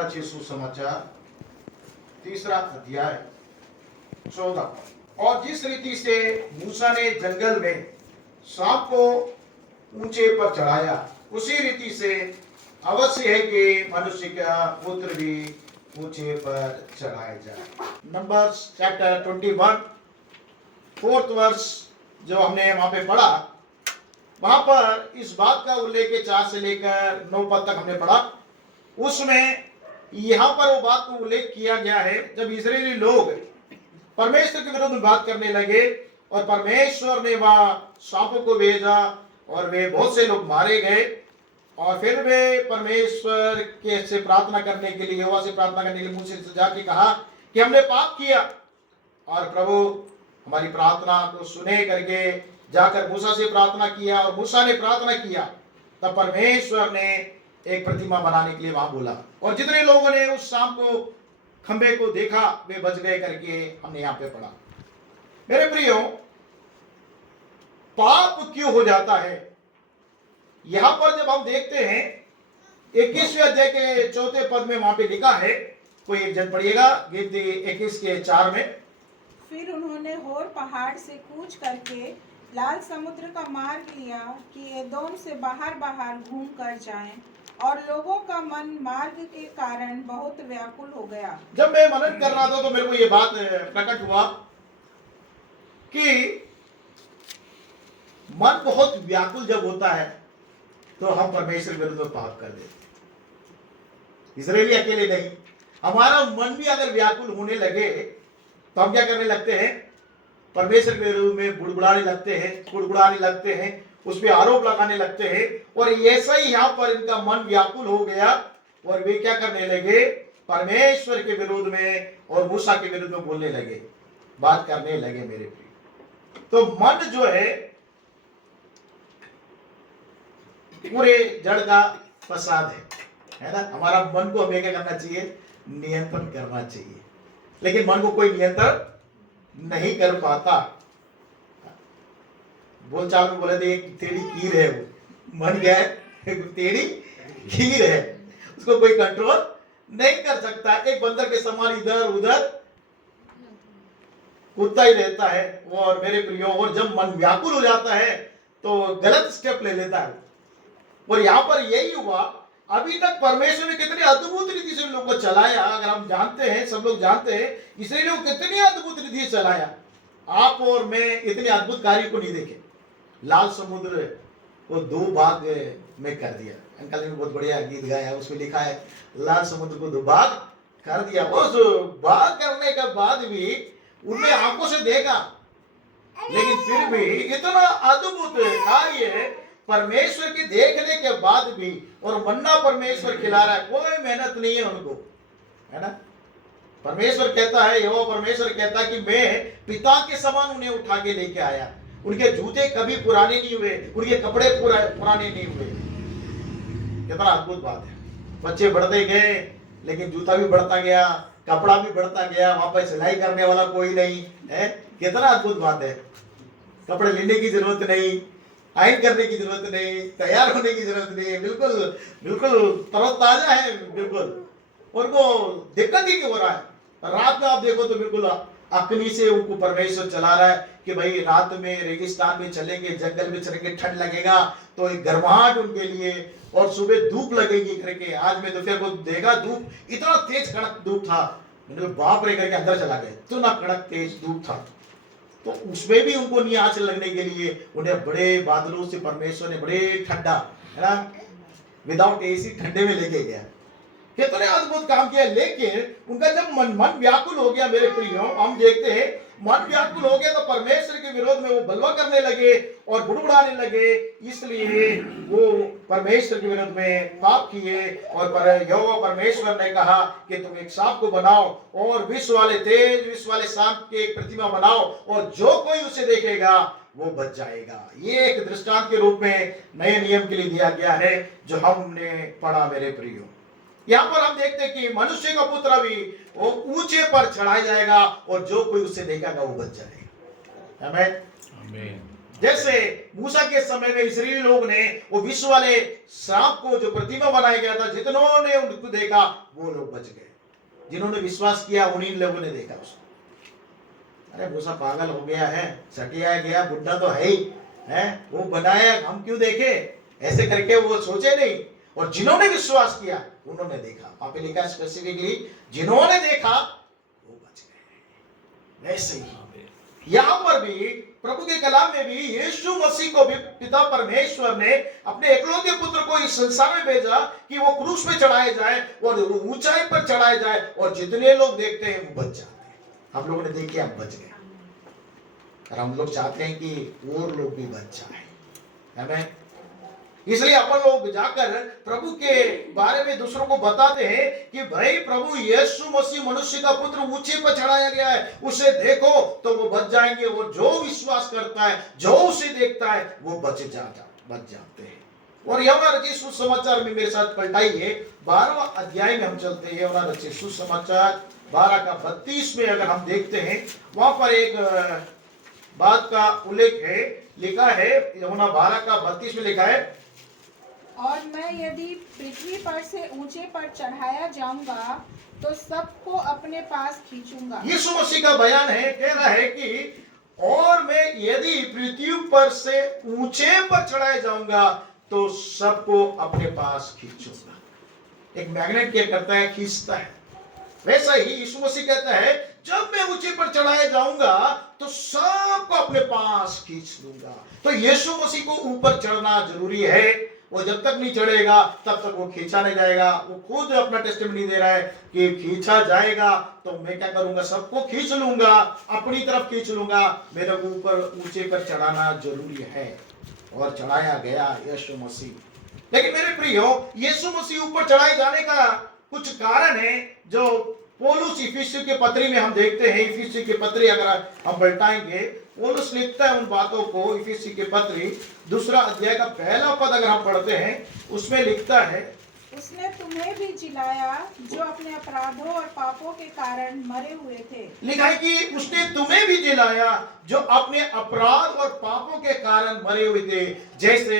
यूहन्ना रचित सुसमाचार 3 अध्याय 14। और जिस रीति से मूसा ने जंगल में सांप को ऊंचे पर चढ़ाया, उसी रीति से अवश्य है कि मनुष्य का पुत्र भी ऊंचे पर चढ़ाया जाए। नंबर्स चैप्टर 21 4th वर्ष जो हमने वहां पे पढ़ा, वहां पर इस बात का उल्लेख 4 से लेकर 9 पद तक हमने पढ़ा। उसमें यहां पर वो बात को उल्लेख किया गया है जब इजरायली लोग परमेश्वर के विरुद्ध बात करने लगे और परमेश्वर ने वहां सांपों को भेजा और वे बहुत से लोग मारे गए। और फिर वे परमेश्वर के से प्रार्थना करने के लिए, यहोवा से प्रार्थना करने के लिए मूसा से जाके कहा कि हमने पाप किया, और प्रभु हमारी प्रार्थना को सुने करके जाकर मूसा से प्रार्थना किया। और मूसा ने प्रार्थना किया, तब परमेश्वर ने एक प्रतिमा बनाने के लिए वहां बोला, और जितने लोगों ने उस सांप को, खंबे को देखा, वे बच गए करके हमने यहां पे पढ़ा। मेरे प्रियो, पाप क्यों हो जाता है? यहां पर जब हम देखते हैं 21वें अध्याय के 4 पद में वहां पे लिखा है, कोई एक जन पढ़िएगा, गीत 21 के 4 में। फिर उन्होंने होर पहाड़ से कूच करके लाल समुद्र का मार्ग लिया कि एदोम से बाहर बाहर घूम कर जाएं, और लोगों का मन मार्ग के कारण बहुत व्याकुल हो गया। जब मैं मनन कर रहा था तो मेरे को ये बात प्रकट हुआ कि मन बहुत व्याकुल जब होता है तो हम परमेश्वर के विरुद्ध पाप कर देते। इजरायली अकेले नहीं, हमारा मन भी अगर व्याकुल होने लगे तो हम क्या करने लगते हैं? परमेश्वर के विरुद्ध में बुड़बुड़ाने लगते हैं, कुड़कुड़ाने लगते हैं, उस पर आरोप लगाने लगते हैं। और ऐसा ही यहाँ पर इनका मन व्याकुल हो गया और वे क्या करने लगे? परमेश्वर के विरुद्ध में और मूसा के विरुद्ध में बोलने लगे, बात करने लगे। मेरे प्रिय, तो मन जो है पूरे जड़ का प्रसाद है ना। हमारा मन को हमें क्या करना चाहिए? नियंत्रण करना चाहिए, लेकिन मन को कोई नियंत्रण नहीं कर पाता। बोलचाल में बोले थे एक टेढ़ी कीर है, वो मन क्या है? टेढ़ी कीर है, उसको कोई कंट्रोल नहीं कर सकता। एक बंदर के समान इधर उधर कूदता ही रहता है। और मेरे प्रियो, और जब मन व्याकुल हो जाता है तो गलत स्टेप ले लेता है। और यहां पर यही हुआ। अभी तक परमेश्वर ने कितनी अद्भुत रीति से लोगों को चलाया, अगर हम जानते हैं, सब लोग जानते हैं, इसलिए लोग कितनी अद्भुत रीति से चलाया। आप और मैं इतने अद्भुत कार्य को नहीं देखे। लाल समुद्र को 2 भाग में कर दिया। अंकल ने बहुत बढ़िया गीत गाया, उसमें लिखा है लाल समुद्र को 2 भाग कर दिया। उस भाग करने के बाद भी उन्हें आंखों से देखा, लेकिन फिर भी इतना अद्भुत कार्य परमेश्वर के देखने के बाद भी, और मन्ना परमेश्वर खिला रहा है, कोई मेहनत नहीं है उनको, है ना। परमेश्वर कहता है, यहोवा परमेश्वर कहता है कि मैं पिता के समान उन्हें उठा के लेके आया। उनके जूते कभी पुराने नहीं हुए, उनके कपड़े पुराने नहीं हुए। कितना अद्भुत बात है। बच्चे बढ़ते गए, लेकिन जूता भी बढ़ता गया, कपड़ा भी बढ़ता गया, वहां पर सिलाई करने वाला कोई नहीं है। कितना अद्भुत बात है। कपड़े लेने की जरूरत नहीं, आयरन करने की जरूरत नहीं, तैयार होने की जरूरत नहीं, बिल्कुल बिल्कुल तरोताजा है बिल्कुल, उनको दिक्कत ही नहीं हो रहा है। रात में आप देखो तो बिल्कुल अग्नि से उनको परमेश्वर चला रहा है कि भाई रात में रेगिस्तान में चलेंगे, जंगल में चलेंगे, ठंड लगेगा तो एक गर्माहट उनके लिए, और सुबह धूप लगेगी करके। आज में दोपहर को देखा धूप, इतना तेज कड़क धूप था, बाप रे करके अंदर चला गया, इतना कड़क तेज धूप था। तो उसमें भी उनको नहीं आंच लगने के लिए उन्हें बड़े बादलों से परमेश्वर ने बड़े ठंडा, है ना, विदाउट एसी ठंडे में लेके गया। कितने अद्भुत काम किया। लेकिन उनका जब मन व्याकुल हो गया, मेरे प्रियो, हम देखते हैं मन व्याकुल हो गया तो परमेश्वर के विरोध में वो बलवा करने लगे और बुड़बुड़ाने लगे। इसलिए वो परमेश्वर के विरोध में पाप किए। और यहोवा परमेश्वर ने कहा कि तुम एक सांप को बनाओ और विष वाले तेज विष वाले सांप की एक प्रतिमा बनाओ, और जो कोई उसे देखेगा वो बच जाएगा। ये एक दृष्टांत के रूप में नए नियम के लिए दिया गया है, जो हमने पढ़ा। मेरे प्रियो, यहाँ पर हम देखते हैं कि मनुष्य का पुत्र भी वो ऊंचे पर चढ़ाया जाएगा, और जो कोई उसे देखेगा वो बच जाएगा। आमीन। जैसे मूसा के समय में इस्राएली लोग ने वो विश्व वाले सांप को जो प्रतिमा बनाया गया था, जितनों ने उनको देखा वो लोग बच गए। जिन्होंने विश्वास किया उन्हीं लोगों ने देखा उसको। अरे मूसा पागल हो गया है, सटिया गया, बुढ़ा तो है ही है, वो बनाया, हम क्यों देखे, ऐसे करके वो सोचे नहीं। और जिन्होंने विश्वास किया उन्होंने देखा। वहां पे लिखा स्पेसिफिकली, जिन्होंने देखा वो बच गए। वैसे ही यहां पर भी प्रभु के कलाम में भी यीशु मसीह को भी पिता परमेश्वर ने अपने एकलौते पुत्र को इस संसार में भेजा कि वो क्रूस पे चढ़ाए जाए और ऊंचाई पर चढ़ाए जाए, और जितने लोग देखते हैं वो बच जाते हैं। हम लोगों ने देख के हम बच गए, और हम लोग चाहते हैं कि और लोग भी बच जाए, हमें। इसलिए अपन लोग जाकर प्रभु के बारे में दूसरों को बताते हैं कि भाई प्रभु यीशु मसीह मनुष्य का पुत्र ऊंचे पर चढ़ाया गया है, उसे देखो तो वो बच जाएंगे। और जो विश्वास करता है, जो उसे देखता है, वो बच जाते हैं। और यूहन्ना रचित सुसमाचार में मेरे साथ पलटाइए, 12वां अध्याय में हम चलते हैं। यूहन्ना रचित सुसमाचार 12 का 32 में अगर हम देखते हैं, वहां पर एक बात का उल्लेख है, लिखा है, यूहन्ना 12 का 32 में लिखा है, और मैं यदि पृथ्वी पर से ऊंचे पर चढ़ाया जाऊंगा तो सबको अपने पास खींचूंगा। यीशु मसीह का बयान है, कह रहा है कि और मैं यदि पृथ्वी पर से ऊंचे पर चढ़ाया जाऊंगा तो सबको अपने पास खींचूंगा। एक मैग्नेट क्या करता है, खींचता है। वैसा ही यीशु मसीह कहता है, जब मैं ऊंचे पर चढ़ाया जाऊंगा तो सबको अपने पास खींच लूंगा। तो यीशु मसीह को ऊपर चढ़ना जरूरी है। वो जब तक नहीं चढ़ेगा तब तक वो खींचा नहीं जाएगा। वो खुद अपना टेस्टिमनी दे रहा है कि खींचा जाएगा तो मैं क्या करूंगा, सबको खींच लूंगा, अपनी तरफ खींच लूंगा। मेरे को ऊपर ऊंचे पर चढ़ाना जरूरी है, और चढ़ाया गया यीशु मसीह। लेकिन मेरे प्रियो, यीशु मसीह ऊपर चढ़ाए जाने का कुछ कारण है जो पौलुस इफिसियों के पत्री में हम देखते हैं। इफिसियों के पत्री अगर हम पलटाएंगे, पौलुस लिखता है उन बातों को। इफिसियों के पत्री 2 अध्याय का 1 पद अगर हम पढ़ते हैं, उसमें लिखता है, उसने तुम्हें भी जिलाया जो अपने अपराधों और पापों के कारण मरे हुए थे। लिखा है कि उसने तुम्हें भी जिलाया जो अपने अपराध और पापों के कारण मरे हुए थे। जैसे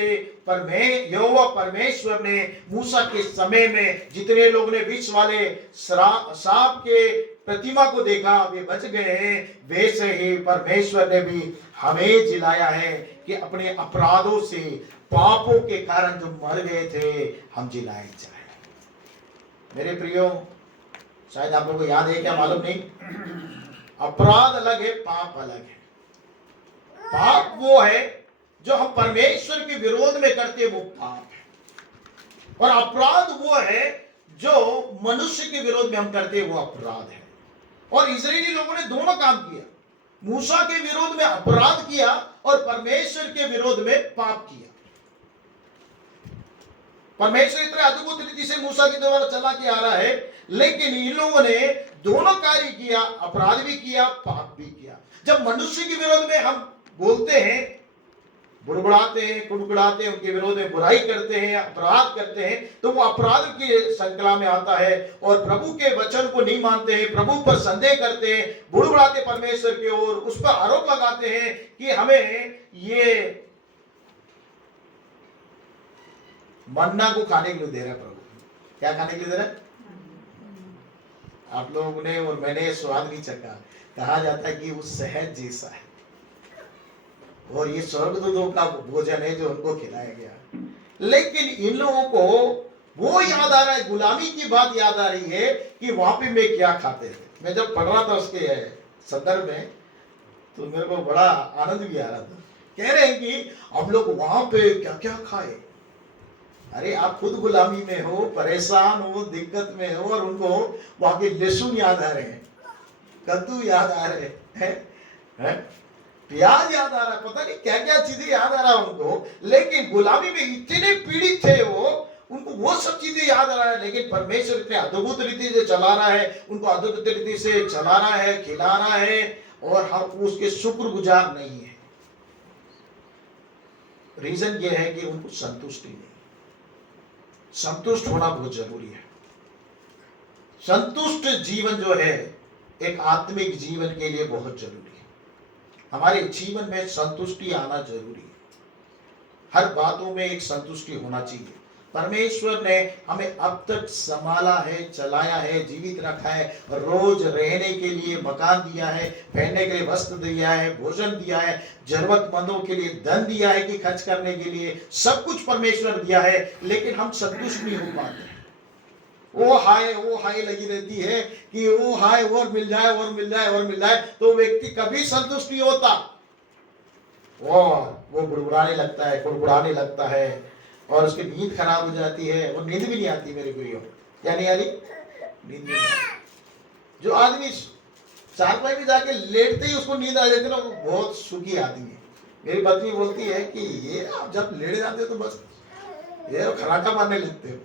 यहोवा परमेश्वर ने मूसा के समय में जितने लोग ने विष वाले सांप के प्रतिमा को देखा वे बच गए हैं, वैसे ही परमेश्वर ने भी हमें जिलाया है कि अपने अपराधों से, पापों के कारण जो मर गए थे, हम जिलाए जाए। मेरे प्रियो, शायद आप लोगों को याद है क्या मालूम नहीं, अपराध अलग है, पाप अलग है। पाप वो है जो हम परमेश्वर के विरोध में करते, वो पाप है। और अपराध वो है जो मनुष्य के विरोध में हम करते, वो अपराध है। और इस्राएली लोगों ने दोनों काम किया, मूसा के विरोध में अपराध किया और परमेश्वर के विरोध में पाप किया। परमेश्वर इतने अद्भुत रीति से मूसा के द्वारा चला के आ रहा है, लेकिन इन लोगों ने दोनों कार्य किया, अपराध भी किया, पाप भी किया। जब मनुष्य के विरोध में हम बोलते हैं, बुड़बुड़ाते हैं, कुड़कुड़ाते हैं, उनके विरोध में बुराई करते हैं, अपराध करते हैं, तो वो अपराध की श्रृंखला में आता है। और प्रभु के वचन को नहीं मानते हैं, प्रभु पर संदेह करते हैं, बुड़बुड़ाते परमेश्वर की ओर, उस पर आरोप लगाते हैं कि हमें ये मन्ना को खाने के लिए दे रहा है। प्रभु क्या खाने के लिए दे रहा है? आप लोगों ने और मैंने स्वाद नहीं चखा। कहा जाता है कि वो शहद जैसा है, और ये स्वर्गदूतों का भोजन है जो उनको खिलाया गया। लेकिन इन लोगों को वो याद आ रहा है, गुलामी की बात याद आ रही है कि वहां पे मैं क्या खाते थे। मैं जब पढ़ रहा था उसके संदर्भ में, तो मेरे को बड़ा आनंद भी आ रहा था। कह रहे हैं कि हम लोग वहां पे क्या क्या खाए। अरे आप खुद गुलामी में हो, परेशान हो, दिक्कत में हो, और उनको वहां के लहसुन याद आ रहे हैं, कद्दू याद आ रहे हैं, प्याज याद आ रहा है, पता नहीं क्या क्या चीजें याद आ रहा है उनको। लेकिन गुलामी में इतने पीड़ित थे वो, उनको वो सब चीजें याद आ रहा है। लेकिन परमेश्वर इतने अद्भुत रीति से चला रहा है, उनको अद्भुत रीति से चला रहा है, खिला रहा है, और हम उसके शुक्रगुजार नहीं है। रीजन ये है कि उनको संतुष्टि नहीं। संतुष्ट होना बहुत जरूरी है। संतुष्ट जीवन जो है एक आत्मिक जीवन के लिए बहुत जरूरी है। हमारे जीवन में संतुष्टि आना जरूरी है। हर बातों में एक संतुष्टि होना चाहिए। परमेश्वर ने हमें अब तक संभाला है, चलाया है, जीवित रखा है, रोज रहने के लिए मकान दिया है, पहनने के लिए वस्त्र दिया है, भोजन दिया है, जरूरतमंदों के लिए धन दिया है कि खर्च करने के लिए, सब कुछ परमेश्वर दिया है, लेकिन हम संतुष्ट नहीं हो पाते। वो हाय लगी रहती है कि वो हाय और मिल जाए और मिल जाए और मिल जाए, तो व्यक्ति कभी संतुष्ट नहीं होता और वो बुड़बुड़ाने लगता है, कुड़कुड़ाने लगता है और उसकी नींद खराब हो जाती है और नींद भी नहीं आती मेरे प्रियो। क्या नहीं आ रही? नींद नहीं आती। जो आदमी चारपाई में जाके लेटते ही उसको नींद आ जाती है ना, वो बहुत सुखी आदमी है। मेरी पत्नी बोलती है कि ये आप जब लेट जाते हो तो बस ये खराटा मारने लगते हो।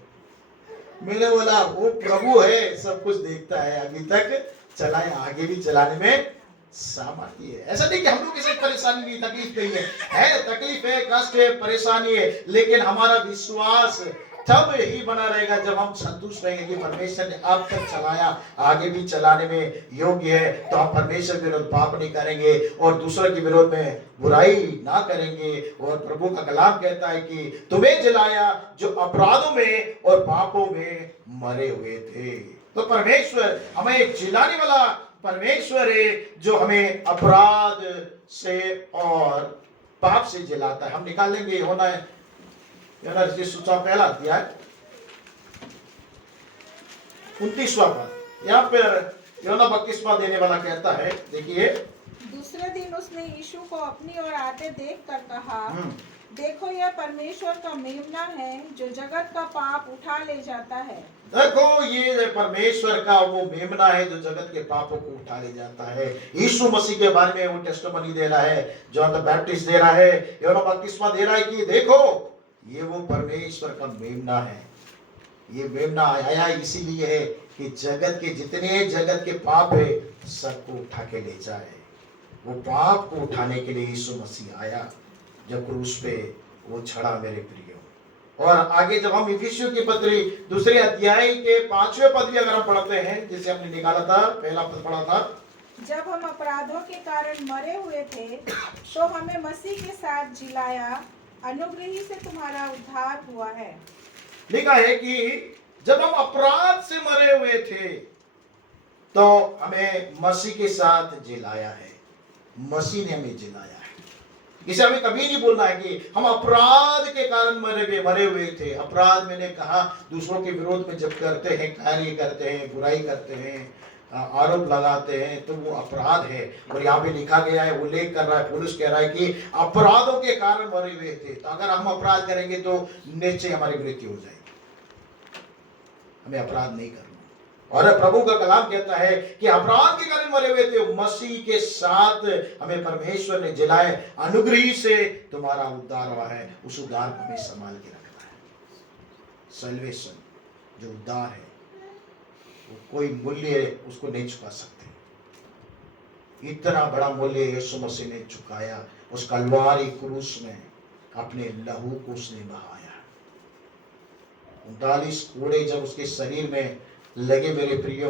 मैंने बोला वो प्रभु है, सब कुछ देखता है, अभी तक चलाए, आगे भी चलाने में सामर्थ्य है। ऐसा नहीं कि हम लोग किसी परेशानी नहीं, तकलीफ नहीं है तकलीफ है, कष्ट है, परेशानी है, लेकिन हमारा विश्वास तब ही बना रहेगा जब हम संतुष्ट रहेंगे कि परमेश्वर ने अब तक चलाया, आगे भी चलाने में योग्य है, तो हम परमेश्वर के विरुद्ध पाप नहीं करेंगे और दूसरों के विरोध में बुराई ना करेंगे। और प्रभु का कलाम कहता है कि तुम्हें जलाया जो अपराधों में और पापों में मरे हुए थे। तो परमेश्वर हमें एक जिलाने वाला परमेश्वर है जो हमें अपराध से और पाप से जिलाता है। हम निकाल लेंगे होना है पहला अध्याय 29वां पद। यहाँ पर योना बपतिस्मा देने वाला कहता है, देखिए, दूसरे दिन उसने यीशु को अपनी ओर आते देखकर कहा, देखो यह परमेश्वर का मेमना है जो जगत का पाप उठा ले जाता है। देखो ये परमेश्वर का वो मेमना है जो जगत के पापों को उठा ले जाता है। यीशु मसीह के बारे में वो टेस्टिमनी दे रहा है, जॉन द बैप्टिस्ट दे रहा है, योना बपतिस्मा दे रहा है कि देखो ये वो परमेश्वर का मेमना है। ये मेमना आया इसीलिए है कि जगत के जितने जगत के पाप है सबको उठा के ले जाए। वो पाप को उठाने के लिए यीशु मसीह आया जब क्रूस पे वो चढ़ा मेरे प्रियो। और आगे जब हम इफिसियों की पत्री दूसरे अध्याय के 5वें पद भी अगर हम पढ़ते हैं, जिसे हमने निकाला था, पहला पद पढ़ा था, जब हम अपराधों के कारण मरे हुए थे तो हमें मसीह के साथ जिलाया, अनुग्रह से तुम्हारा उद्धार हुआ है। लिखा है कि जब हम अपराध से मरे हुए थे तो हमें मसीह के साथ जिलाया है। मसीह ने हमें जिलाया है। इसे हमें कभी नहीं बोलना है कि हम अपराध के कारण मरे हुए थे। अपराध मैंने कहा दूसरों के विरोध में जब करते हैं, कार्य करते हैं, बुराई करते हैं, आरोप लगाते हैं, तो वो अपराध है। और यहाँ पे लिखा गया है, उल्लेख कर रहा है, पुरुष कह रहा है कि अपराधों के कारण मरे हुए थे। तो अगर हम अपराध करेंगे तो निश्चय हमारी मृत्यु हो जाएगी। हमें अपराध नहीं करना। और प्रभु का कलाम कहता है कि अपराध के कारण मरे हुए थे, मसीह के साथ हमें परमेश्वर ने जिलाए, अनुग्रह से तुम्हारा उद्धार हुआ है। उस उद्धार को हमें संभाल के रखना है। सल्वेशन जो उद्धार है वो कोई मूल्य उसको नहीं चुका सकते। इतना बड़ा मूल्य यीशु मसीह ने चुकाया। उस कलवारी क्रूस में अपने लहू को उसने बहाया। 39 कोड़े जब उसके शरीर में लगे मेरे प्रियो,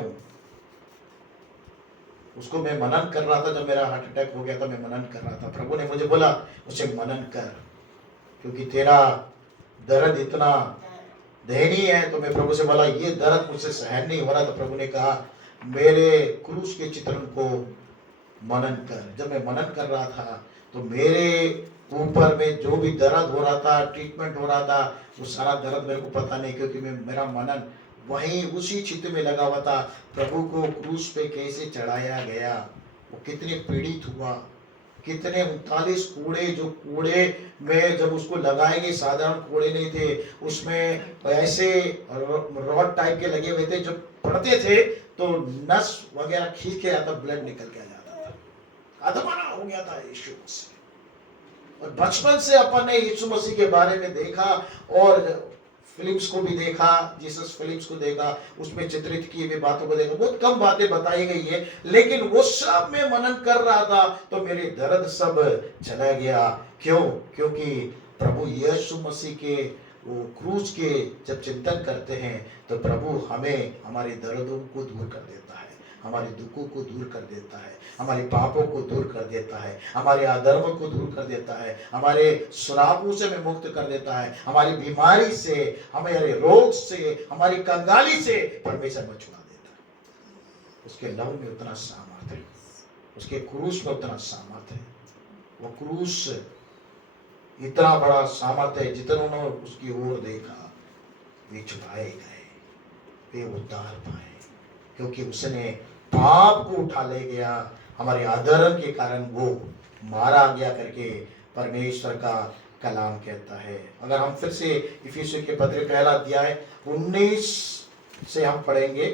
उसको मैं मनन कर रहा था। जब मेरा हार्ट अटैक हो गया था, मैं मनन कर रहा था। प्रभु ने मुझे बोला उसे मनन कर, क्योंकि तेरा दर्द इतना दयनीय है। तो मैं प्रभु से बोला ये दर्द मुझसे सहन नहीं हो रहा। तो प्रभु ने कहा मेरे क्रूस के चित्रण को मनन कर। जब मैं मनन कर रहा था तो मेरे ऊपर में जो भी दर्द हो रहा था, ट्रीटमेंट हो रहा था, वो सारा दर्द मेरे को पता नहीं, क्योंकि मेरा मनन वहीं उसी चित्त में लगा हुआ था। प्रभु को क्रूस पे कैसे चढ़ाया गया, वो कितने पीड़ित हुआ, कितने 39 कूड़े, जो कूड़े में जब उसको लगाएंगे, साधारण कूड़े नहीं थे, उसमें ऐसे रॉड टाइप के लगे हुए थे, जब पड़ते थे तो नस वगैरह खींच के आता, ब्लड निकल के आ जाता था। अधमरा हो गया था यीशु मसीह। और बचपन से अपन ने यीशु मसीह के बारे में देखा और फिल्म्स को भी देखा, जीसस फिल्म्स को देखा, उसमें चित्रित की हुई बातों को देखा। बहुत कम बातें बताई गई है, लेकिन वो सब में मनन कर रहा था तो मेरे दर्द सब चला गया। क्यों? क्योंकि प्रभु यीशु मसीह के वो क्रूस के जब चिंतन करते हैं तो प्रभु हमें हमारे दर्दों को दूर कर देता है, हमारे दुखों को दूर कर देता है, हमारे पापों को दूर कर देता है, हमारे अधर्म को दूर कर देता है, हमारे श्रापों से हमें मुक्त कर देता है, हमारी बीमारी से, हमारे रोग से, हमारी कंगाली से परमेश्वर हमें छुड़ा देता है। उसके लहू में उतना सामर्थ्य है, उसके क्रूस में उतना सामर्थ्य है। वो क्रूस इतना बड़ा सामर्थ्य है, जितनों ने उसकी ओर देखा वे छुड़ाए गए, वे उद्धार पाए, क्योंकि उसने पाप को उठा ले गया। हमारे अधर्म के कारण वो मारा गया करके परमेश्वर का कलाम कहता है। अगर हम फिर से इफिसियों के पत्र पहला अध्याय 19 से हम पढ़ेंगे,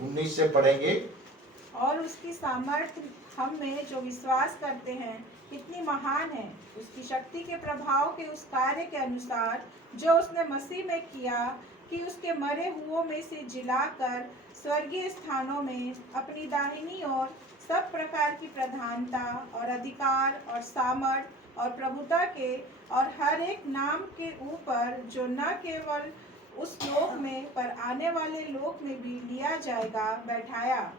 19 से पढ़ेंगे। और उसकी सामर्थ्य हम में जो विश्वास करते हैं कितनी महान है, उसकी शक्ति के प्रभाव के उस कार्य के अनुसार जो उसने मसीह में किया, कि उसके मरे हुओं में से जिलाकर स्वर्गीय स्थानों में अपनी दाहिनी ओर सब प्रकार की प्रधानता और अधिकार और सामर्थ और प्रभुता के और हर एक नाम के ऊपर, जो न केवल उस लोक में पर आने वाले लोक में भी लिया जाएगा, बैठाया,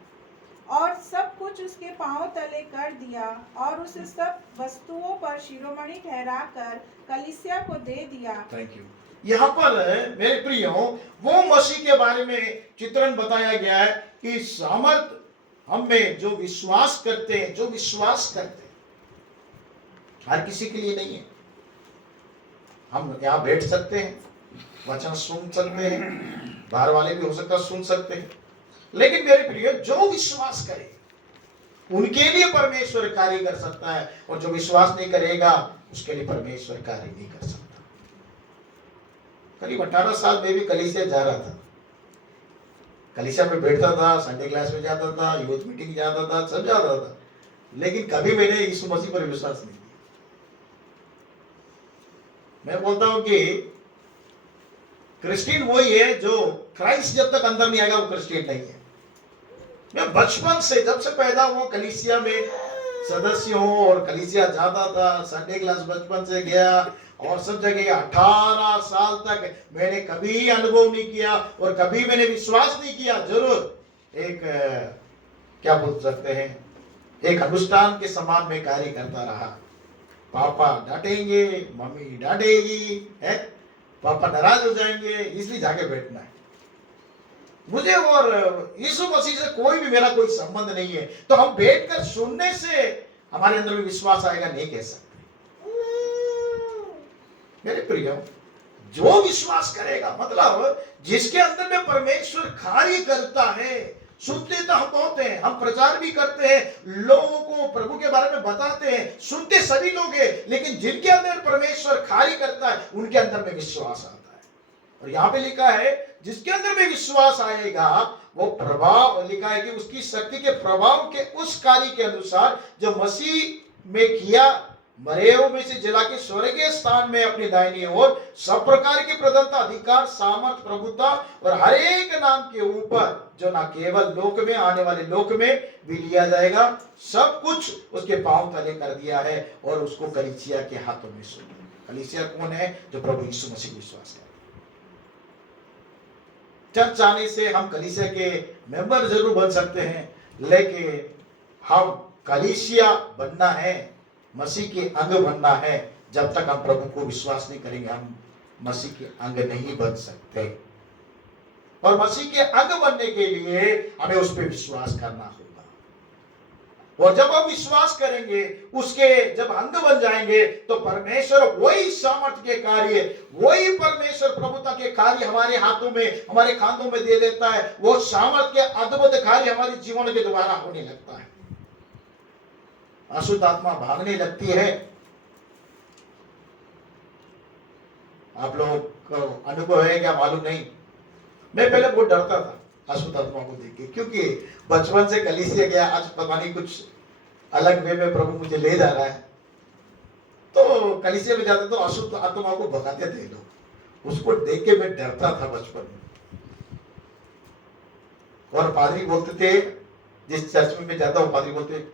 और सब कुछ उसके पांव तले कर दिया, और उसे सब वस्तुओं पर शिरोमणि ठहराकर कलीसिया को दे दिया। Thank you. यहाँ पर मेरे प्रियो वो मसीह के बारे में चित्रण बताया गया है कि सामर्थ हम में जो विश्वास करते हैं, जो विश्वास करते हैं, हर किसी के लिए नहीं है। हम यहाँ बैठ सकते हैं, वचन सुन सकते हैं, बाहर वाले भी हो सकता सुन सकते हैं, लेकिन मेरे प्रिय जो विश्वास करे उनके लिए परमेश्वर कार्य कर सकता है, और जो विश्वास नहीं करेगा उसके लिए परमेश्वर कार्य नहीं कर सकता। करीब 18 साल में भी कलीसिया जा रहा था, कलीसिया में बैठता था, संडे क्लास में जाता था, यूथ मीटिंग जाता था, सब जाता था, लेकिन कभी मैंने यीशु मसीह पर विश्वास नहीं किया। मैं बोलता हूं कि क्रिश्चियन वही है जो क्राइस्ट जब तक अंदर नहीं आएगा वो क्रिश्चियन नहीं है। मैं बचपन से, जब से पैदा हुआ, कलीसिया में सदस्य हूं और कलीसिया जाता था, संडे क्लास बचपन से गया और सब जगह 18 साल तक मैंने कभी अनुभव नहीं किया और कभी मैंने विश्वास नहीं किया। जरूर एक क्या बोल सकते हैं, एक अनुष्ठान के समान में कार्य करता रहा। पापा डांटेंगे, मम्मी डांटेगी, है, पापा नाराज हो जाएंगे, इसलिए जाके बैठना है। मुझे और यीशु मसीह से कोई भी मेरा कोई संबंध नहीं है, तो हम बैठकर सुनने से हमारे अंदर भी विश्वास आएगा नहीं कह सकते। मेरे प्रिय, जो विश्वास करेगा, मतलब जिसके अंदर में परमेश्वर कार्य करता है। सुनते तो हम बहुत हैं, हम प्रचार भी करते हैं, लोगों को प्रभु के बारे में बताते हैं, सुनते सभी लोग हैं, लेकिन जिनके अंदर परमेश्वर कार्य करता है उनके अंदर में विश्वास आता है। और यहाँ पे लिखा है जिसके अंदर में विश्वास आएगा वो प्रभाव, लिखा है कि उसकी शक्ति के प्रभाव के उस कार्य के अनुसार जो मसीह में किया, मरे हुए में से जला के स्वर्गीय स्थान में अपनी दाहिनी ओर सब प्रकार की प्रधानता, अधिकार, सामर्थ, प्रभुता और हर एक नाम के ऊपर, जो ना केवल लोक में, आने वाले लोक में भी लिया जाएगा, सब कुछ उसके पांव तले कर दिया है और उसको कलीसिया के हाथों में सौंप दिया। कलीसिया कौन है? जो प्रभु यीशु मसीह को विश्वास करता है। चर्च आने से हम कलीसिया के मेंबर जरूर बन सकते हैं, लेकिन हम कलीसिया बनना है, मसीह के अंग बनना है। जब तक हम प्रभु को विश्वास नहीं करेंगे हम मसीह के अंग नहीं बन सकते। और मसीह के अंग बनने के लिए हमें उस पर विश्वास करना होगा, और जब हम विश्वास करेंगे, उसके जब अंग बन जाएंगे, तो परमेश्वर वही सामर्थ्य के कार्य, वही परमेश्वर प्रभुता के कार्य हमारे हाथों में, हमारे कांधों में दे देता है। वो सामर्थ्य के अद्भुत कार्य हमारे जीवन के द्वारा होने लगता है। अशुद्ध आत्मा भागने लगती है। आप लोगों को अनुभव है क्या मालूम नहीं, मैं पहले बहुत डरता था अशुद्ध आत्मा को देख के, क्योंकि बचपन से कलीसिया गया, आज पता नहीं कुछ अलग वे में प्रभु मुझे ले जा रहा है। तो कलीसिया में जाते तो अशुद्ध आत्मा को भगाते थे लोग, उसको देख के मैं डरता था बचपन में। और पादरी बोलते थे, जिस चर्च में मैं जाता हूँ, पादरी बोलते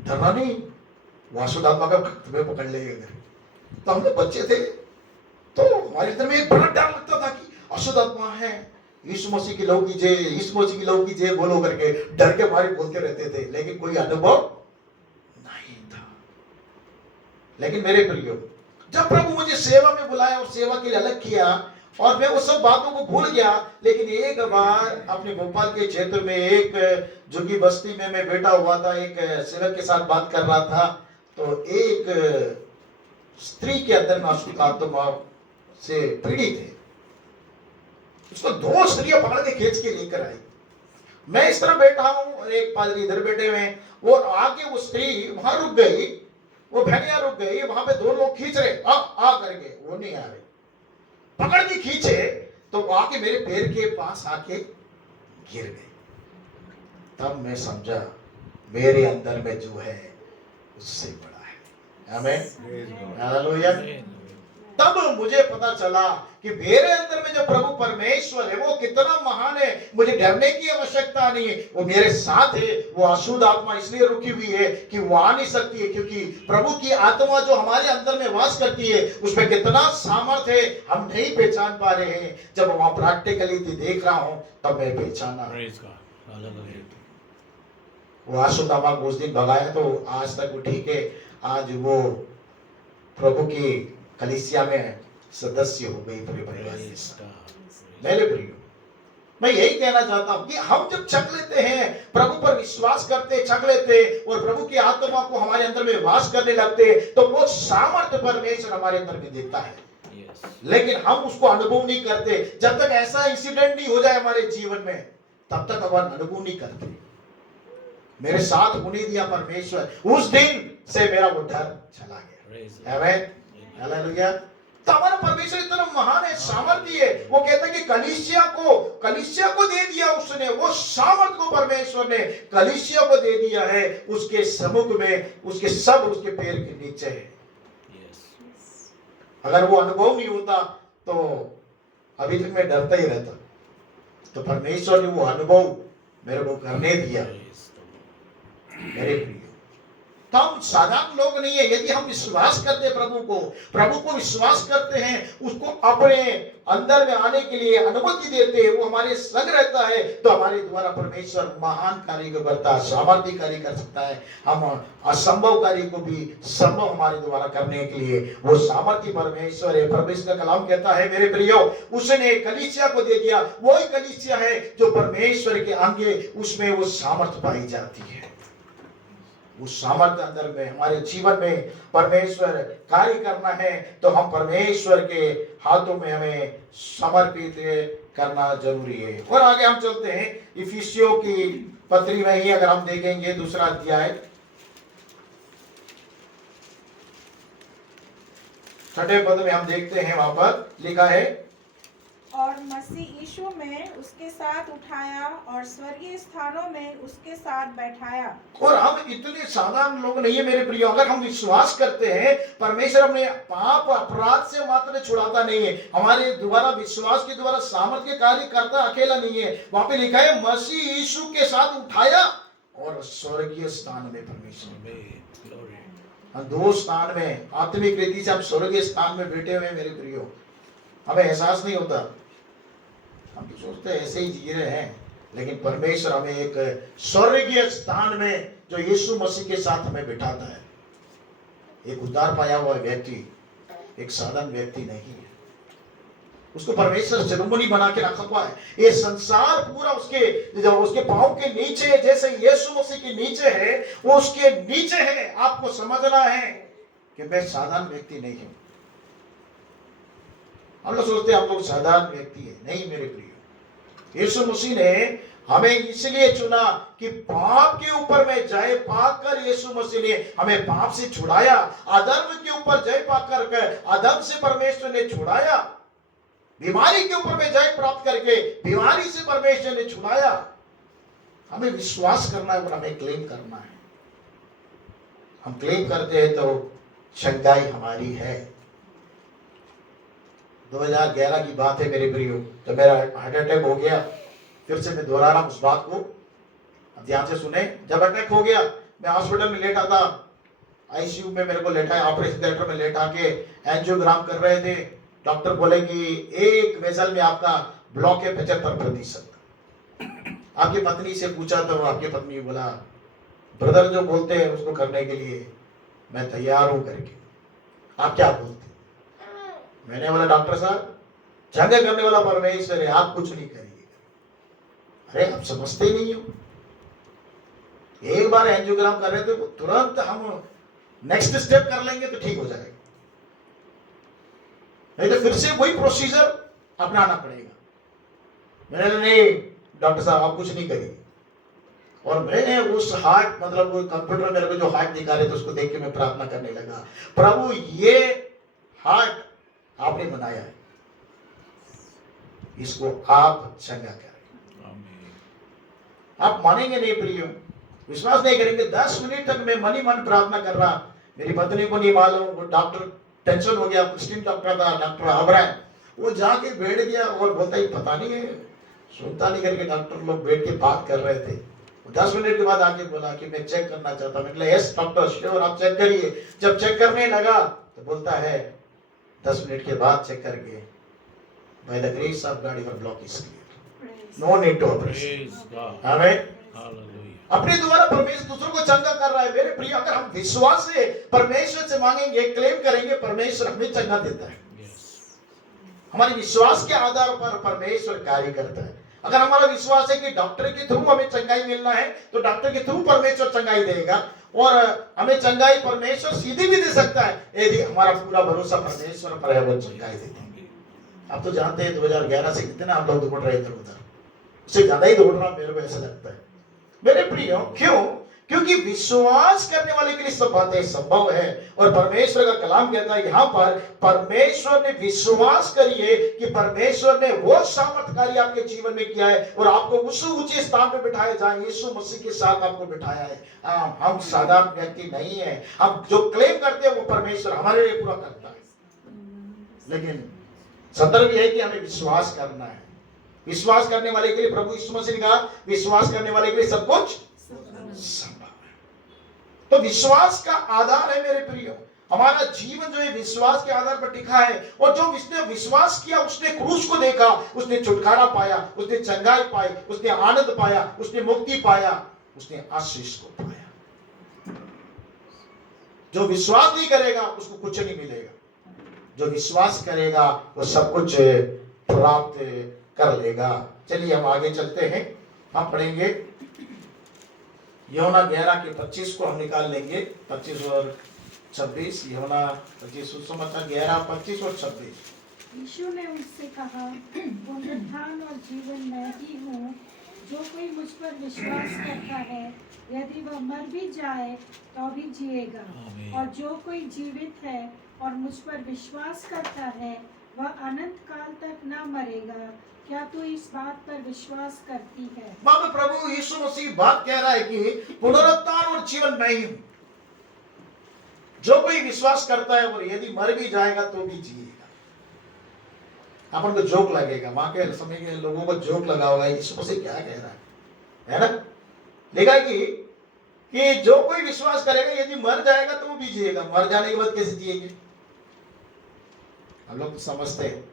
डरना नहीं, वो अशुद्ध आत्मा का तुम्हें पकड़ लेगा। तो हम लोग बच्चे थे, तो हमारे अंदर में एक बड़ा डर लगता था कि अशुद्ध आत्मा है, यीशु मसीह की लहू की जय, यीशु मसीह की लहू की जय बोलो करके डर के मारे बोलते रहते थे, लेकिन कोई अनुभव नहीं था। लेकिन मेरे प्रियो, जब प्रभु मुझे सेवा में बुलाया और सेवा के लिए अलग किया और मैं वो सब बातों को भूल गया, लेकिन एक बार अपने भोपाल के क्षेत्र में एक झुग्गी बस्ती में मैं बैठा हुआ था, एक सेवक के साथ बात कर रहा था, तो एक स्त्री के अंदर में अशुद्ध आत्मा से पीड़ित है। उसको 2 स्त्रियां पकड़ के खींच के लेकर आई। मैं इस तरह बैठा हूं और एक पादरी इधर बैठे हुए हैं, वो आगे वो स्त्री वहां रुक गई, वो बहनियां रुक गई, वहां पे 2 लोग खींच रहे, आ करके, वो नहीं आ रहे, पकड़ के खींचे तो वो आके मेरे पैर के पास आके गिर गए। तब मैं समझा मेरे अंदर में जो है उससे बड़ा है। आमीन, हालेलुया। तब मुझे पता चला कि मेरे अंदर में जो प्रभु परमेश्वर है वो कितना महान है, मुझे डरने की आवश्यकता नहीं है। वो मेरे साथ है। वो अशुद्ध आत्मा इसलिए रुकी हुई है कि वो आ नहीं सकती है, क्योंकि प्रभु की आत्मा जो हमारे अंदर में वास करती है उसमें कितना सामर्थ्य है हम नहीं पहचान पा रहे हैं। जब वहां प्रैक्टिकली देख रहा हूं तब मैं पहचाना। वो अशुद्ध आत्मा को उस दिन भगाया तो आज तक वो ठीक है, आज वो प्रभु की कलीसिया में सदस्य हो गई पूरे परिवार के साथ। मेरे प्रियो, मैं यही कहना चाहता हूं कि हम जब छक लेते हैं, प्रभु पर विश्वास करते, छक लेते और प्रभु की आत्मा को हमारे अंदर में वास करने लगते, तो वो सामर्थ्य परमेश्वर हमारे अंदर में देता है। लेकिन हम उसको अनुभव नहीं करते। जब तक ऐसा इंसिडेंट नहीं हो जाए हमारे जीवन में, तब तक हम अनुभव नहीं करते। मेरे साथ होने दिया परमेश्वर, उस दिन से मेरा वो डर चला गया। आमीन, हालेलुया। तो हमारा परमेश्वर इतना महान है, सामर्थ्य है। वो कहता है कि कलीसिया को दे दिया उसने, वो सामर्थ्य को परमेश्वर ने कलीसिया को दे दिया है। उसके सम्मुख में उसके सब उसके पैर के नीचे है। अगर वो अनुभव नहीं होता तो अभी तक मैं डरता ही रहता। तो परमेश्वर ने वो अनुभव मेरे को करने दिया। मेरे प्रिय, तो हम साधारण लोग नहीं है। यदि हम विश्वास करते हैं प्रभु को विश्वास करते हैं, उसको अपने अंदर में आने के लिए अनुमति देते हैं, वो हमारे संग रहता है, तो हमारे द्वारा परमेश्वर महान कार्य को करता है, सामर्थ्य कार्य कर सकता है। हम असंभव कार्य को भी संभव हमारे द्वारा करने के लिए वो सामर्थ्य परमेश्वर है। परमेश्वर का कलाम कहता है मेरे प्रियो, उसने कलीसिया को दे दिया। वही कलीसिया है जो परमेश्वर के आगे, उसमें वो सामर्थ्य पाई जाती है। उस सामर्थ्य अंदर में हमारे जीवन में परमेश्वर कार्य करना है, तो हम परमेश्वर के हाथों में हमें समर्पित करना जरूरी है। और आगे हम चलते हैं इफिसियों की पत्री में ही, अगर हम देखेंगे 2 अध्याय 6 पद में हम देखते हैं, वहां पर लिखा है, और मसीह यीशु में उसके साथ उठाया और स्वर्गीय स्थानों में उसके साथ बैठाया। और हम इतने साधारण लोग नहीं है मेरे प्रिय। अगर हम विश्वास करते हैं, परमेश्वर हमें पाप अपराध से मात्र छुड़ाता नहीं है, हमारे द्वारा विश्वास के द्वारा सामर्थ्य कार्य करता अकेला नहीं है। वहां पे लिखा है मसीह यीशु के साथ उठाया और स्वर्गीय स्थान में परमेश्वर। हम 2 स्थान में आत्मिक रीति से हम स्वर्गीय स्थान में बैठे हुए मेरे प्रियो। हमें एहसास नहीं होता, हम तो सोचते हैं ऐसे ही जी रहे हैं, लेकिन परमेश्वर हमें एक स्वर्गीय स्थान में जो यीशु मसीह के साथ हमें बिठाता है। एक उद्धार पाया हुआ व्यक्ति एक साधारण व्यक्ति नहीं है, उसको परमेश्वर सेरेमनी बना के रखा हुआ है। ये संसार पूरा उसके पांव के नीचे, जैसे यीशु मसीह के नीचे है, वो उसके नीचे है। आपको समझना है कि मैं साधारण व्यक्ति नहीं हूं। हम लोग सोचते हैं हम लोग साधारण व्यक्ति है, नहीं मेरे प्रिय। यीशु मसीह ने हमें इसलिए चुना कि पाप के ऊपर में जय पाकर यीशु मसीह ने हमें पाप से छुड़ाया। अधर्म के ऊपर जय पाकर अधर्म से परमेश्वर ने छुड़ाया। बीमारी के ऊपर में जय प्राप्त करके बीमारी से परमेश्वर ने छुड़ाया। हमें विश्वास करना है और हमें क्लेम करना है। हम क्लेम करते हैं तो शंकाई हमारी है। 2011 की बात है मेरे प्रियो, जब मेरा हार्ट अटैक हो गया। फिर से मैं दोहरा रहा हूं उस बात को, ध्यान से सुने। जब अटैक हो गया, मैं हॉस्पिटल में लेटा था, आईसीयू में मेरे को लेटा, ऑपरेशन थिएटर में लेटा के एंजियोग्राम कर रहे थे। डॉक्टर बोले कि एक वेसल में आपका ब्लॉक है 75%। आपकी पत्नी से पूछा तो आपकी पत्नी बोला ब्रदर जो बोलते हैं उसको करने के लिए मैं तैयार हूं करके। आप क्या बोलते? मैंने बोला डॉक्टर साहब जंग करने वाला परमेश्वर है, आप कुछ नहीं करिए। अरे आप समझते नहीं हो, एक बार एंजियोग्राम कर रहे थे तुरंत हम नेक्स्ट स्टेप कर लेंगे तो ठीक हो जाएगा, नहीं तो फिर से वही प्रोसीजर अपनाना पड़ेगा। मैंने कहा नहीं डॉक्टर साहब आप कुछ नहीं करिए। और मैंने उस हार्ट मतलब वो कंप्यूटर मेरे को जो हार्ट दिखा रहे थे उसको देख के मैं प्रार्थना करने लगा, प्रभु ये हार्ट आपने बनाया है, इसको आप चंगा करें। आप मानेंगे नहीं प्रियो, विश्वास नहीं करेंगे। 10 मिनट तक मैं मन ही मन प्रार्थना कर रहा, मेरी पत्नी को नहीं मालूम, वो डॉक्टर टेंशन हो गया, क्रिस्टियन डॉक्टर था डॉक्टर अब्राहम, वो जाके बैठ गया और बोलता ही पता नहीं है सुनता नहीं करके डॉक्टर लोग बैठ के बात कर रहे थे। 10 मिनट के बाद आके बोला कि मैं चेक करना चाहता हूँ। मैं बोला यस डॉक्टर श्योर आप चेक करिए। जब चेक करने लगा तो बोलता है 10 मिनट के बाद चेक करके by the grace of God your block is clear, no need to operation. आमीन। अपने द्वारा परमेश्वर दूसरों को चंगा कर रहा है। मेरे प्रिय अगर हम विश्वास से परमेश्वर से मांगेंगे क्लेम करेंगे परमेश्वर हमें चंगा देता है। हमारे विश्वास के आधार पर परमेश्वर कार्य करता है। अगर हमारा विश्वास है कि डॉक्टर के थ्रू हमें चंगाई मिलना है तो डॉक्टर के थ्रू परमेश्वर चंगाई देगा और हमें चंगाई परमेश्वर सीधी भी दे सकता है यदि हमारा पूरा भरोसा परमेश्वर पर है, वो चंगाई दे देंगे। आप तो जानते हैं 2011 से कितना हम लोग दौड़ रहे इधर उधर, उससे ज्यादा ही दौड़ रहा मेरे को ऐसा लगता है मेरे प्रियो। क्यों? क्योंकि विश्वास करने वाले के लिए सब बातें संभव है और परमेश्वर का कलाम कहता है यहाँ पर परमेश्वर ने विश्वास करिए कि परमेश्वर ने वो सामर्थ कार्य आपके जीवन में किया है और आपको उस ऊंचे स्थान पे बिठाया जहां यीशु मसीह के साथ आपको बिठाया है। हम साधारण व्यक्ति नहीं है, हम जो क्लेम करते हैं वो परमेश्वर हमारे लिए पूरा करता है। लेकिन संदर्भ यह है कि हमें विश्वास करना है। विश्वास करने वाले के लिए प्रभु यीशु मसीह ने कहा विश्वास करने वाले के लिए सब कुछ संभव है। तो विश्वास का आधार है मेरे प्रियो, हमारा जीवन जो है विश्वास के आधार पर टिका है। और जो जिसने विश्वास किया उसने क्रूस को देखा, उसने छुटकारा पाया, उसने चंगाई पाई, उसने आनंद पाया, उसने मुक्ति पाया, उसने आशीष को पाया। जो विश्वास नहीं करेगा उसको कुछ नहीं मिलेगा, जो विश्वास करेगा वो सब कुछ प्राप्त कर लेगा। चलिए हम आगे चलते हैं, हम पढ़ेंगे यूहन्ना 11 के 25 को हम निकाल लेंगे, 25 और 26। यूहन्ना 25 सुसमाचार 11, 25 और 26। यीशु ने उससे कहा पुनरुत्थान और जीवन मैं ही हूँ, जो कोई मुझ पर विश्वास करता है यदि वह मर भी जाए तो भी जिएगा, और जो कोई जीवित है और मुझ पर विश्वास करता है वह अनंत काल तक न मरेगा। क्या तू इस बात पर विश्वास करती है? बाबा प्रभु यीशु मसीह बात कह रहा है कि पुनरुत्थान और जीवन मैं ही हूं, जो कोई विश्वास करता है और यदि मर भी जाएगा तो भी जिएगा। अपन को जोक लगेगा, वहां के समय के लोगों को जोक लगा होगा यीशु मसीह क्या कह रहा है ना। लिखा कि जो कोई विश्वास करेगा यदि मर जाएगा तो वो भी जिएगा। मर जाने के बाद कैसे जिएंगे? हम लोग तो समझते हैं,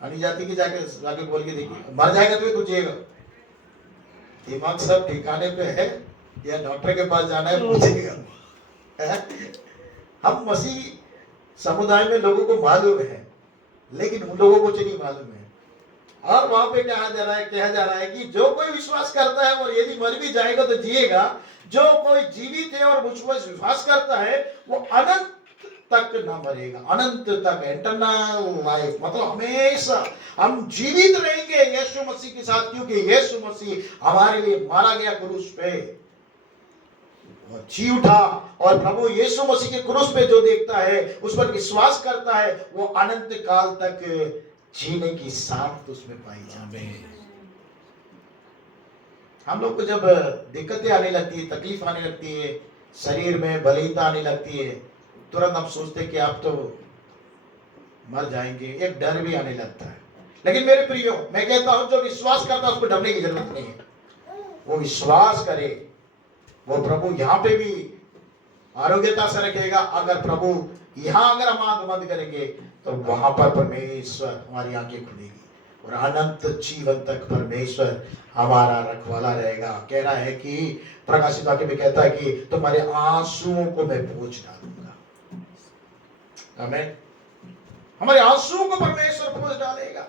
अन्य जाति की जाके बोल के देखिए मर जाएगा तो जिएगा। दिमाग सब ठिकाने पे है या डॉक्टर के पास जाना है पूछेगा। हम मसीह समुदाय में लोगों को मालूम है लेकिन उन लोगों को नहीं मालूम है। और वहां पे कहा जा रहा है कि जो कोई विश्वास करता है और यदि मर भी जाएगा तो जिएगा, जो कोई जीवित है और मुझ पर विश्वास करता है वो अनंत तक न मरेगा। अनंत तक, इंटरनल लाइफ, मतलब हमेशा हम जीवित रहेंगे यीशु मसीह के साथ, क्योंकि यीशु मसीह हमारे लिए मारा गया क्रूस पे और जी उठा। और प्रभु यीशु मसीह के क्रूस पे जो देखता है उस पर विश्वास करता है वो अनंत काल तक जीने की सामर्थ उसमें पाई जाती है। हम लोग को जब दिक्कतें आने लगती है, तकलीफ आने लगती है, शरीर में बलहीनता आने लगती है, तुरंत हम सोचते कि आप तो मर जाएंगे, एक डर भी आने लगता है। लेकिन मेरे प्रियो मैं कहता हूं जो विश्वास करता है उसको डरने की जरूरत नहीं है। वो विश्वास करे, वो प्रभु यहाँ पे भी आरोग्यता से रखेगा। अगर प्रभु यहाँ अगर हम आंख बंद करेंगे तो वहां पर परमेश्वर हमारी आंखें खुलेगी और अनंत जीवन तक परमेश्वर हमारा रखवाला रहेगा। कह रहा है कि प्रकाशित वाक्य में कहता है कि तुम्हारे आंसुओं को मैं पोंछ डालूंगा। आमीन। हमारे आंसुओं को परमेश्वर पोंछ डालेगा,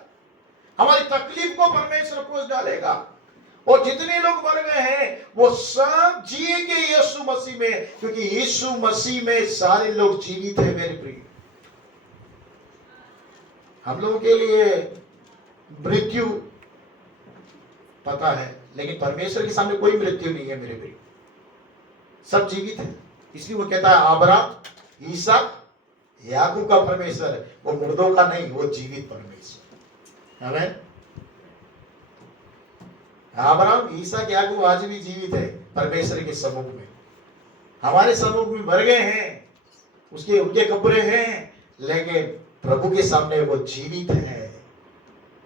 हमारी तकलीफ को परमेश्वर पोंछ डालेगा। और जितने लोग मर गए हैं वो सब जिएंगे यीशु मसीह में, क्योंकि यीशु मसीह में सारे लोग जीवित हैं मेरे प्रिय। हम लोगों के लिए मृत्यु पता है, लेकिन परमेश्वर के सामने कोई मृत्यु नहीं है मेरे प्रिय, सब जीवित है। इसलिए वो कहता है अब्राहम, इसहाक, याकूब का परमेश्वर वो मुर्दों का नहीं, वो जीवित परमेश्वर। आमीन। अब्राहम, इसहाक, याकूब आज भी जीवित है परमेश्वर के सम्मुख में, हमारे सम्मुख में मर गए हैं, उसके उनके कब्रें हैं, लेकिन प्रभु के सामने वो जीवित है,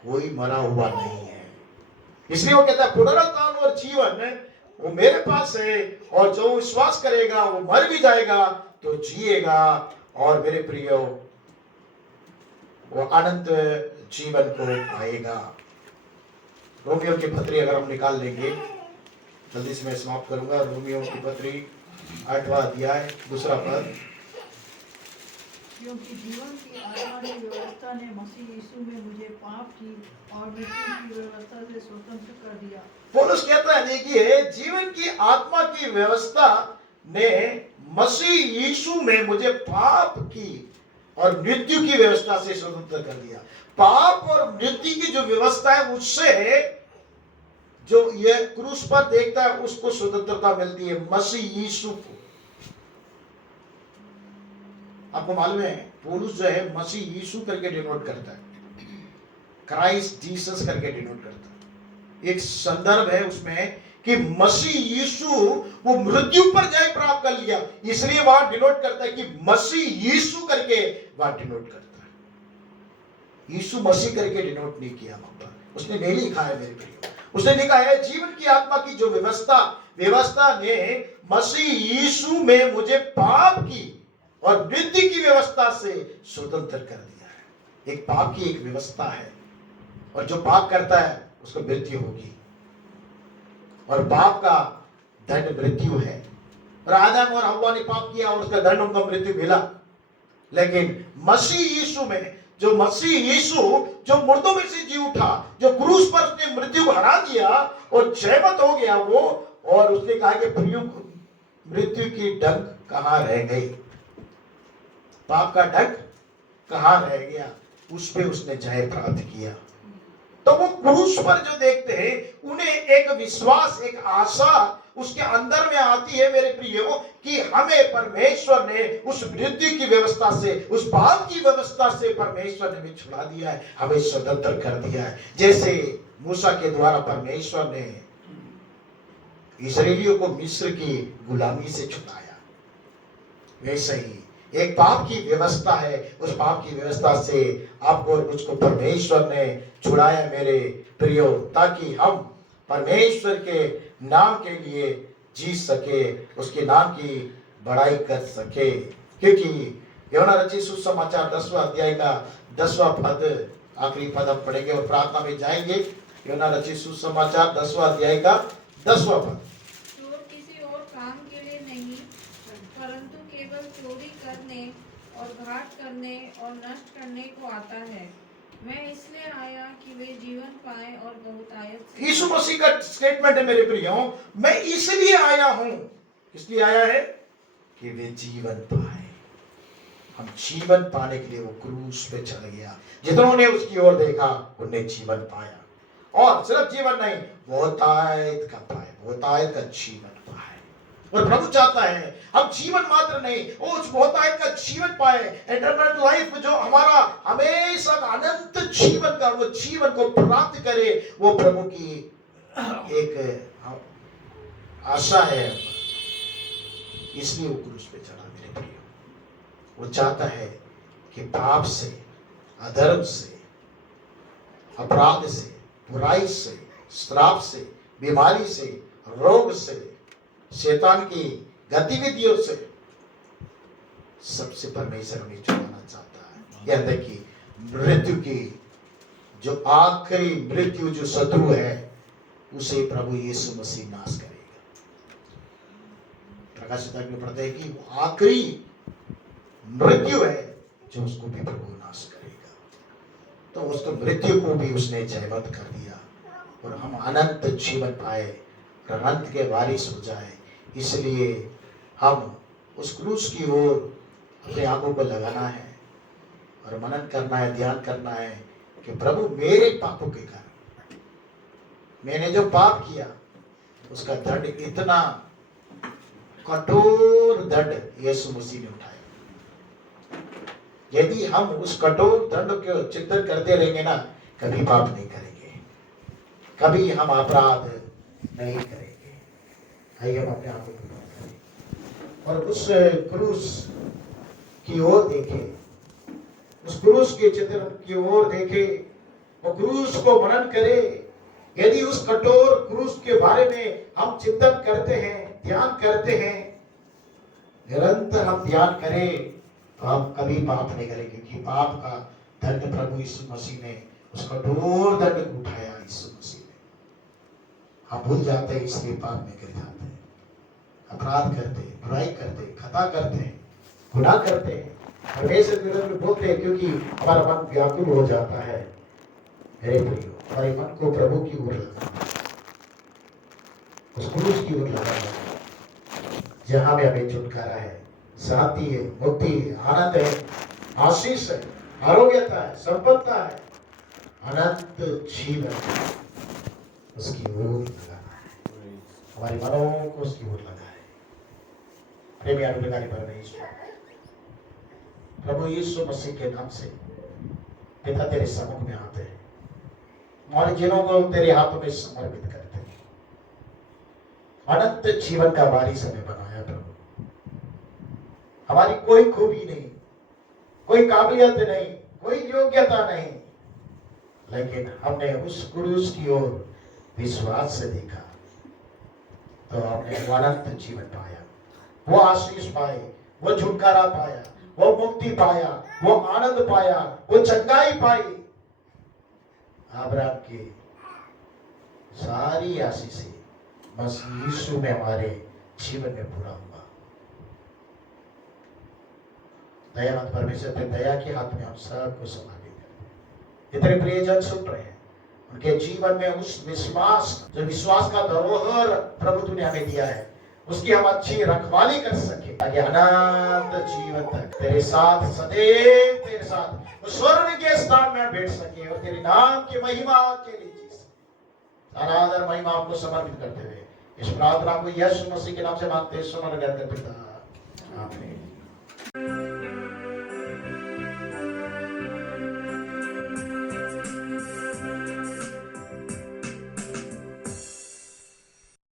कोई मरा हुआ नहीं है। इसलिए वो कहता है पुनरुत्थान और जीवन वो मेरे पास है, और जो विश्वास करेगा वो मर भी जाएगा तो जिएगा, और मेरे प्रियो वो अनंत जीवन को पाएगा। रोमियो की पत्री अगर हम निकाल लेंगे, जल्दी से मैं समाप्त करूंगा। रोमियो की पत्री 8वां अध्याय 2 पद। क्योंकि जीवन की आत्मा की व्यवस्था ने मसीह यीशु में मुझे पाप की और मृत्यु की व्यवस्था से स्वतंत्र कर दिया। पौलुस कहता है, देखिए, जीवन की आत्मा की व्यवस्था ने मसीह यीशु में मुझे पाप की और मृत्यु की व्यवस्था से स्वतंत्र कर दिया। पाप और मृत्यु की जो व्यवस्था है उससे जो ये क्रूस पर देखता है उसको स्वतंत्रता मिलती है, मसीह यीशु को। आपको मालूम है पौलुस जो है मसीह यीशु करके डिनोट करता है, क्राइस्ट जीसस करके डिनोट करता है। एक संदर्भ है उसमें कि मसीह यीशु वो मृत्यु पर जय प्राप्त कर लिया, इसलिए वहां डिनोट करता है कि मसीह यीशु करके वहां डिनोट करता है। यीशु मसीह करके डिनोट नहीं किया वहां पर, उसने नहीं लिखा है मेरे प्रियो, उसने लिखा है जीवन की आत्मा की जो व्यवस्था ने मसीह यीशु में मुझे पाप की और मृत्यु की व्यवस्था से स्वतंत्र कर दिया है। एक पाप की एक व्यवस्था है, और जो पाप करता है उसको मृत्यु होगी, और पाप का दंड मृत्यु है। और आदम और हव्वा ने पाप किया और उसका दंड उनको मृत्यु मिला। लेकिन मसीह यीशु में जो मसीह यीशु जो मुर्दों में से जी उठा, जो क्रूस पर उसने मृत्यु को हरा दिया और जयवंत हो गया वो, और उसने कहा कि प्रियो मृत्यु की डंक कहां रह गई, पाप का डंक कहां रह गया, उस पे उसने जय प्राप्त किया। तो वो क्रूस पर जो देखते हैं उन्हें एक विश्वास, एक आशा उसके अंदर में आती है मेरे प्रियो, कि हमें परमेश्वर ने उस मृत्यु की व्यवस्था से, उस पाप की व्यवस्था से परमेश्वर ने हमें छुड़ा दिया है, हमें स्वतंत्र कर दिया है। जैसे मूसा के द्वारा परमेश्वर ने इस्राएलियों को मिस्र की गुलामी से छुड़ाया, वैसे ही एक पाप की व्यवस्था है, उस पाप की व्यवस्था से आपको और मुझको परमेश्वर ने छुड़ाया मेरे प्रियो, ताकि हम परमेश्वर के नाम के लिए जी सके, उसके नाम की बड़ाई कर सके। क्योंकि यूहन्ना रचित सुसमाचार 10वां अध्याय का 10वां पद, आखिरी पद हम पढ़ेंगे और प्रार्थना में जाएंगे। यूहन्ना रचित सुसमाचार 10वां अध्याय का 10वां पद। चोर किसी और काम के लिए नहीं, परंतु केवल चोरी करने और घात करने और नष्ट करने को आता है। मैं इसलिए आया कि वे जीवन पाए और बहुतायत से। यीशु मसीह का स्टेटमेंट है मेरे प्रियो, मैं इसलिए आया हूं। इसलिए आया है कि वे जीवन पाए। हम जीवन पाने के लिए वो क्रूस पे चढ़ गया। जितनों ने उसकी ओर देखा उन्हें जीवन पाया, और सिर्फ जीवन नहीं, बहुतायत का पाए, बहुतायत का जीवन पाए। और प्रभु चाहता है हम जीवन मात्र नहीं, उस बहुतायत का जीवन पाए, एटर्नल लाइफ, जो हमारा हमेशा अनंत जीवन का, वो जीवन को प्राप्त करे। वो प्रभु की एक आशा है, इसलिए वो क्रूस पे चढ़ा मेरे प्रियो। वो चाहता है कि पाप से, अधर्म से, अपराध से, बुराई से, श्राप से, बीमारी से, रोग से, शैतान की गतिविधियों से, सबसे परमेश्वर हमें छुड़ाना चाहता है। यह देखिए मृत्यु की जो आखिरी मृत्यु जो शत्रु है उसे प्रभु यीशु मसीह नाश करेगा। प्रकाशित में पढ़ते हैं कि वो आखिरी मृत्यु है जो उसको भी प्रभु नाश करेगा। तो उसको मृत्यु को भी उसने जयवंत कर दिया और हम अनंत जीवन पाए, अनंत के वारिस हो जाए। इसलिए हम उस क्रूस की ओर अपने आंखों को लगाना है और मनन करना है, ध्यान करना है कि प्रभु मेरे पापों के कारण मैंने जो पाप किया उसका दंड, इतना कठोर दंड यीशु मसीह ने उठाया। यदि हम उस कठोर दंड को चिंतन करते रहेंगे ना, कभी पाप नहीं करेंगे, कभी हम अपराध नहीं करेंगे। आइए हम अपने आप को करें और उस क्रूस की ओर देखें, उस क्रूस के चित्र की ओर देखें, वो क्रूस को मनन करें। यदि उस कठोर क्रूस के बारे में हम चिंतन करते हैं, ध्यान करते हैं, निरंतर हम ध्यान करें, तो हम कभी पाप नहीं करेंगे, क्योंकि पाप का दंड प्रभु यीशु मसीह ने, उस कठोर दंड को उठाया यीशु मसीह ने। हम भूल जाते हैं, इसलिए पाप में गिर जाते हैं, अपराध करते हैं, बुराई करते हैं, खता करते हैं, गुनाह करते हैं, परमेश्वर के विरुद्ध में बोलते हैं, क्योंकि हमारा मन व्याकुल हो जाता है। मेरे प्रियो, हमारे मन को प्रभु की ओर लगाना, उस क्रूस की ओर लगाना, जहां में हमें छुटकारा है, शांति है, मुक्ति है, आनंद है, आशीष है, आरोग्यता है, संपन्नता है, अनंत जीवन, उसकी ओर लगाना है। हमारे मनों को उसकी ओर लगाए। प्रेमी अनुग्रहकारी परमेश्वर, प्रभु यीशु मसीह के नाम से पिता तेरे सम्मुख में आते हैं, हमारे जिलों को तेरे हाथों में समर्पित करते हैं। अनंत जीवन का वारिस हमें बनाया प्रभु। हमारी कोई खूबी नहीं, कोई काबिलियत नहीं, कोई योग्यता नहीं, लेकिन हमने उस क्रूस की ओर विश्वास से देखा तो हमने वो अनंत जीवन पाया, वो आशीष पाए, वो छुटकारा पाया, वो मुक्ति पाया, वो आनंद पाया, वो चंगाई पाई। अब्राहम की सारी आशीषें बस यीशु में हमारे जीवन में पूरा हुआ। दयावंत परमेश्वर के दया के हाथ में हम सबको समर्पित करते हैं। इतने प्रियजन सुन रहे हैं, उनके जीवन में उस विश्वास, जो विश्वास का धरोहर प्रभु तूने हमें दिया है, उसकी हम अच्छी रखवाली कर सके, ताकि अनंत जीवन तक तेरे साथ, सदैव तेरे साथ उस स्वर्ण के स्थान में बैठ सके और तेरे नाम की महिमा के लिए जी सके। सारा आदर महिमा आपको समर्पित करते हुए इस प्रार्थना को यीशु मसीह के नाम से मांगते हैं, सुन और करते पिता, आमीन।